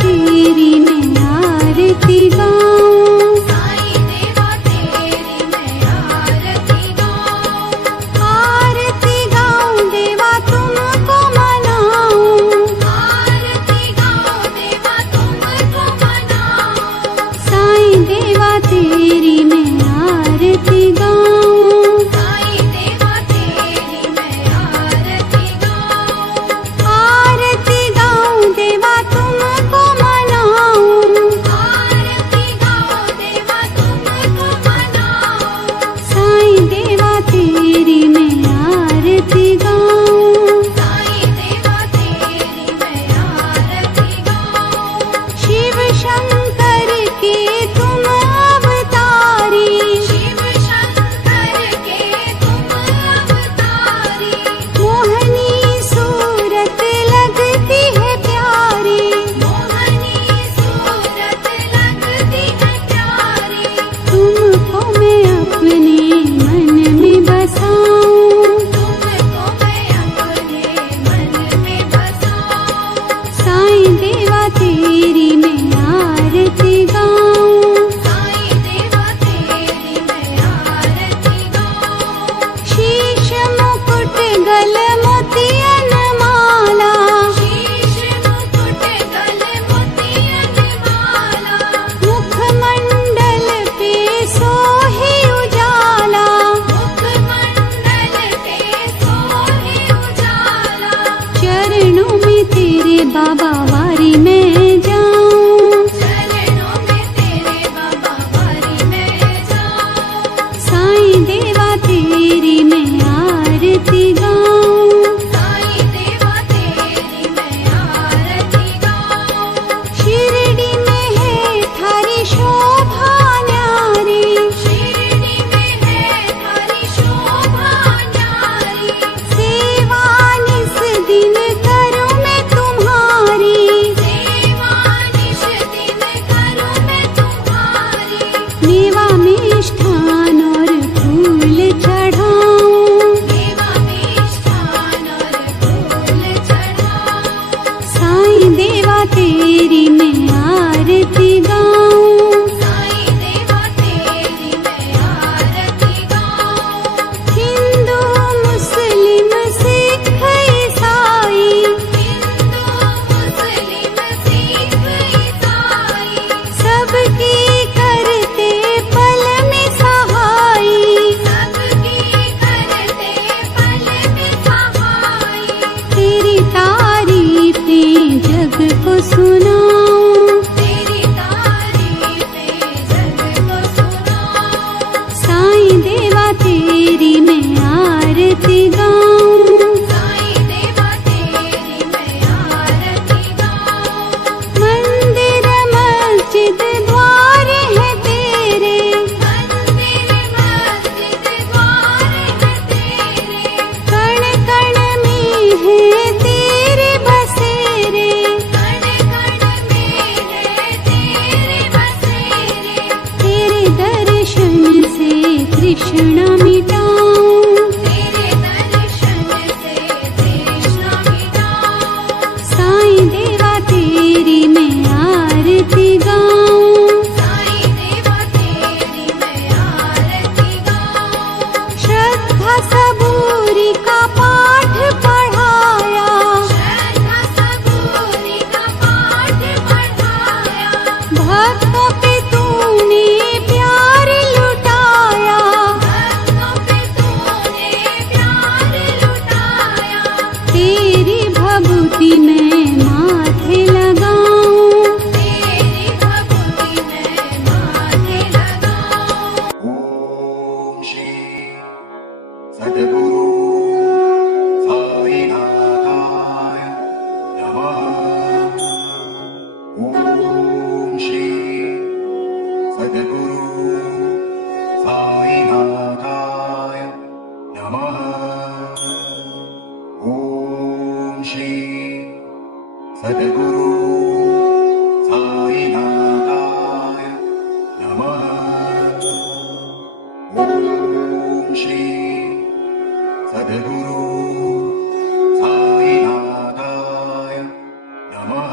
तेरी मैं आरती गाऊं, साईं देवा तेरी मैं आरती गाऊं, आरती गाऊं देवा तुमको मनाऊं, आरती गाऊं देवा तुमको मनाऊं, साईं देवा तेरी मैं आरती गाऊं, साईं देवा तेरी मैं आरती गाऊं, आरती गाऊं देवा तुमको मनाऊं, आरती गाऊं देवा तुमको मनाऊं, साईं देवा तेरी मैं आरती गाऊं, साईं देवा तेरी मैं आरती गाऊं, शिव शंकर के तुम अवतारी, शिव शंकर के तुम अवतारी, मोहनी सूरत लगती है प्यारी, मोहनी सूरत लगती है प्यारी, तुमको मैं अपने मन में बसाऊं, तुमको मैं अपने मन में बसाऊं, साईं देवा तेरी मैं आरती गाऊं, साईं देवा तेरी मैं आरती गाऊं, शीश मुकुट गल मोतियन माला, शीश मुकुट गल मोतियन माला, मुखमंडल पे सोहे उजाला, मुखमंडल पे सोहे उजाला, चरणों में तेरे बाबा वारी में जाऊं, चरणों में तेरे बाबा वारी में जाऊं, साईं देवा तेरी मैं आरती गाऊं, साईं देवा तेरी मैं आरती गाऊं, शिरडी में है थारी शोभा न्यारी, शिरडी में है थारी शोभा न्यारी, सेवा निस दिन करूं मैं तुम्हारी, सेवा निश दिन करूं मैं तुम्हारी, मेवा मिष्ठान और फूल चढ़ाऊं, देवा मिष्ठान और फूल चढ़ाऊं, साईं देवा तेरी मैं आरती गाऊं, साईं देवा तेरी मैं आरती गाऊं, हिंदू मुस्लिम सिख ईसाई, हिंदू मुस्लिम सिख ईसाई, सबकी करते पल में सहाई, सबकी करते पल में सहाई, तेरी तारीफें जग को सुनाऊं, तेरी तारीफें जग को सुनाऊं, साईं देवा तेरी मैं आरती गाऊं, साईं देवा तेरी मैं आरती गाऊं, मंदिर मस्जिद द्वार है तेरे, मंदिर मस्जिद द्वार है तेरे, कण कण में है तेरे बसेरे, कण कण में है तेरे बसेरे, तेरे दर्शन से तृष्णा मिटाऊं, तेरे दर्शन से तृष्णा मिटाऊं, साईं देवा तेरी मैं आरती गाऊं, साईं देवा तेरी मैं आरती गाऊं, श्रद्धा सबूरी का पाठ पढ़ाया, श्रद्धा सबूरी का पाठ पढ़ाया, भक्तों पे तूने प्यार लुटाया, भक्तों पे तूने प्यार लुटाया, तेरी भभूति मैं माथे लगाऊं, तेरी भक्ति मैं माथे लगाऊं, ओम श्री सद्गुरु साईनाथाय नमः। ओम श्री सद्गुरु साईनाथाय नमः। ओम श्री सद्गुरु साईनाथाय नमः। ओम श्री सद्गुरु साईनाथाय नमः।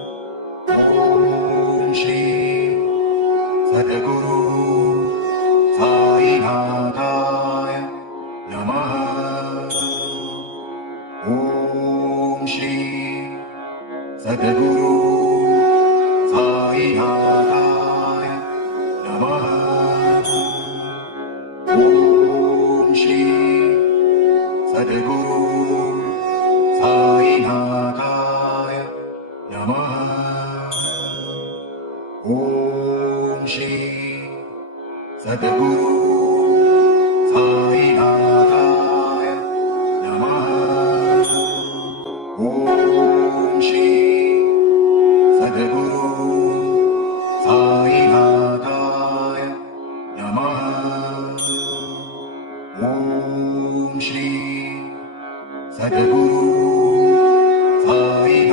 सद्गुरु साईनाथाय नमः। ॐ श्री सद्गुरु साईनाथाय नमः। ॐ श्री सद्गुरु साईनाथाय नमः। ॐ श्री सद्गुरु साईनाथाय नमः। ॐ श्री सद्गुरु साईनाथाय